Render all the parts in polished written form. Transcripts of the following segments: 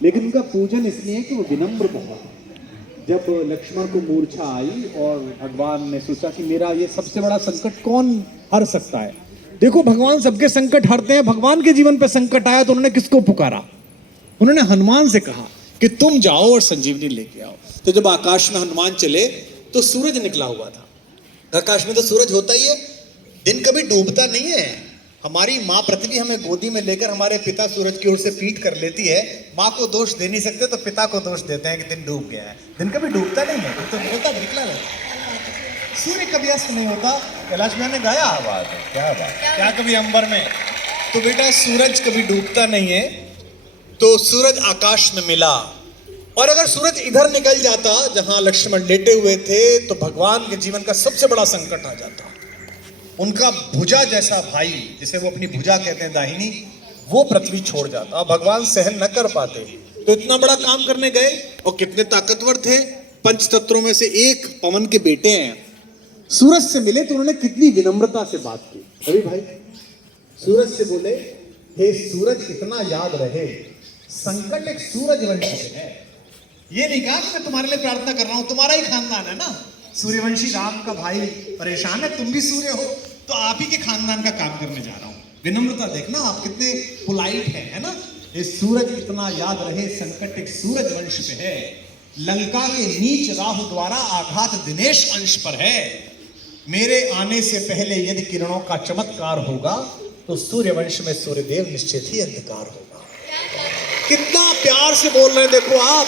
लेकिन उनका पूजन इसलिए है कि वो विनम्र बहुत है। जब लक्ष्मण को मूर्छा आई और भगवान ने सोचा कि मेरा ये सबसे बड़ा संकट कौन हर सकता है। देखो भगवान सबके संकट हरते हैं। भगवान के जीवन पे संकट आया तो उन्होंने किसको पुकारा? उन्होंने हनुमान से कहा कि तुम जाओ और संजीवनी लेके आओ। तो जब आकाश में हनुमान चले तो सूरज निकला हुआ था। आकाश में तो सूरज होता ही है, दिन कभी डूबता नहीं है। हमारी माँ पृथ्वी हमें गोदी में लेकर हमारे पिता सूरज की ओर से पीठ कर लेती है। माँ को दोष दे नहीं सकते तो पिता को दोष देते हैं कि दिन डूब गया है। दिन कभी डूबता नहीं है, तो निकलता निकला रहता। सूर्य कभी अस्त नहीं होता। कैलाश भैया ने गाया आवाज है, क्या बात, क्या कभी अंबर में। तो बेटा सूरज कभी डूबता नहीं है। तो सूरज आकाश में मिला, और अगर सूरज इधर निकल जाता जहां लक्ष्मण लेटे हुए थे तो भगवान के जीवन का सबसे बड़ा संकट आ जाता। उनका भुजा जैसा भाई, जिसे वो अपनी भुजा कहते हैं दाहिनी, वो पृथ्वी छोड़ जाता। भगवान सहन न कर पाते, तो इतना बड़ा काम करने गए। और कितने ताकतवर थे, पंच तत्वों में से एक पवन के बेटे हैं। सूरज से मिले तो उन्होंने कितनी विनम्रता से बात की। अभी भाई सूरज से बोले, हे सूरज इतना याद रहे, संकट एक सूरज वंशी है। ये नहीं कहा कि मैं तुम्हारे लिए प्रार्थना कर रहा हूं, तुम्हारा ही खानदान है ना, सूर्यवंशी राम का भाई परेशान है, तुम भी सूर्य हो, तो आप ही के खानदान का काम करने जा रहा हूं। विनम्रता देखना आप कितने पोलाइट हैं, है ना। ये सूरज इतना याद रहे, संकट एक सूरज वंश पे है। लंका के नीच राहु द्वारा आघात दिनेश अंश पर है। मेरे आने से पहले यदि किरणों का चमत्कार होगा तो सूर्यवंश में सूर्यदेव निश्चित ही अंधकार होगा। कितना प्यार से बोल रहे हैं देखो आप।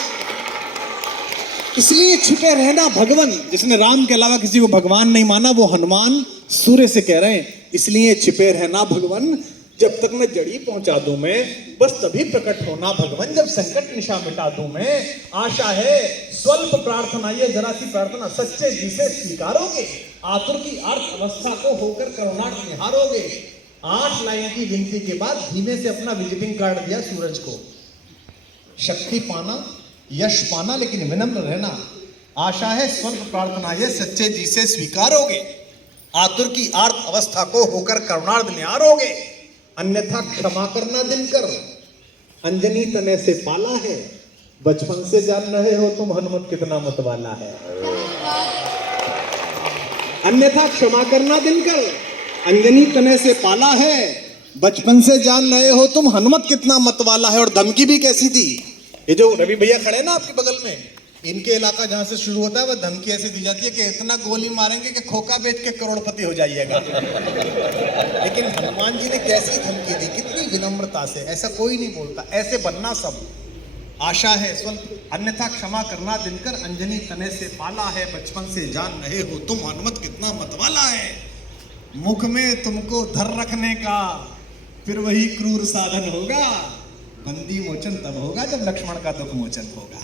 इसलिए छिपे रहना भगवान। जिसने राम के अलावा किसी को भगवान नहीं माना वो हनुमान सूर्य से कह रहे हैं, इसलिए छिपे रहना भगवान। जब तक मैं जड़ी पहुंचा दूं मैं, बस तभी प्रकट होना भगवान, जब संकट निशा मिटा दूं मैं। आशा है स्वल्प प्रार्थना, ये जरा सी प्रार्थना सच्चे जी से स्वीकारोगे। आतुर की अर्थ अवस्था को होकर करुणार्थ निहारोगे। 8 लाइन की विनती के बाद धीमे से अपना विजिटिंग कार्ड दिया सूरज को। शक्ति पाना, यश पाना, लेकिन विनम्र रहना। आशा है स्वल्प प्रार्थना ये सच्चे जी से स्वीकारोगे। आतुर की आर्त अवस्था को होकर करुणार्थ निहारोगे। अन्यथा क्षमा करना दिनकर, अंजनी तने से पाला है। बचपन से जान रहे हो तुम हनुमत कितना मतवाला है। अन्यथा क्षमा करना दिनकर, अंजनी तने से पाला है। बचपन से जान रहे हो तुम हनुमत कितना मतवाला है। और धमकी भी कैसी थी। ये जो रवि भैया खड़े ना आपके बगल में, इनके इलाका जहां से शुरू होता है वह धमकी ऐसे दी जाती है कि इतना गोली मारेंगे कि खोखा बेच के करोड़पति हो जाइएगा। लेकिन हनुमान जी ने कैसी धमकी दी, कितनी विनम्रता से। ऐसा कोई नहीं बोलता, ऐसे बनना सब। आशा है स्वल्प, अन्यथा क्षमा करना दिनकर, अंजनी तने से पाला है। बचपन से जान रहे हो तुम हनुमत कितना मतवाला है। मुख में तुमको धर रखने का फिर वही क्रूर साधन होगा। बंदी मोचन तब होगा जब लक्ष्मण का दुख मोचन होगा।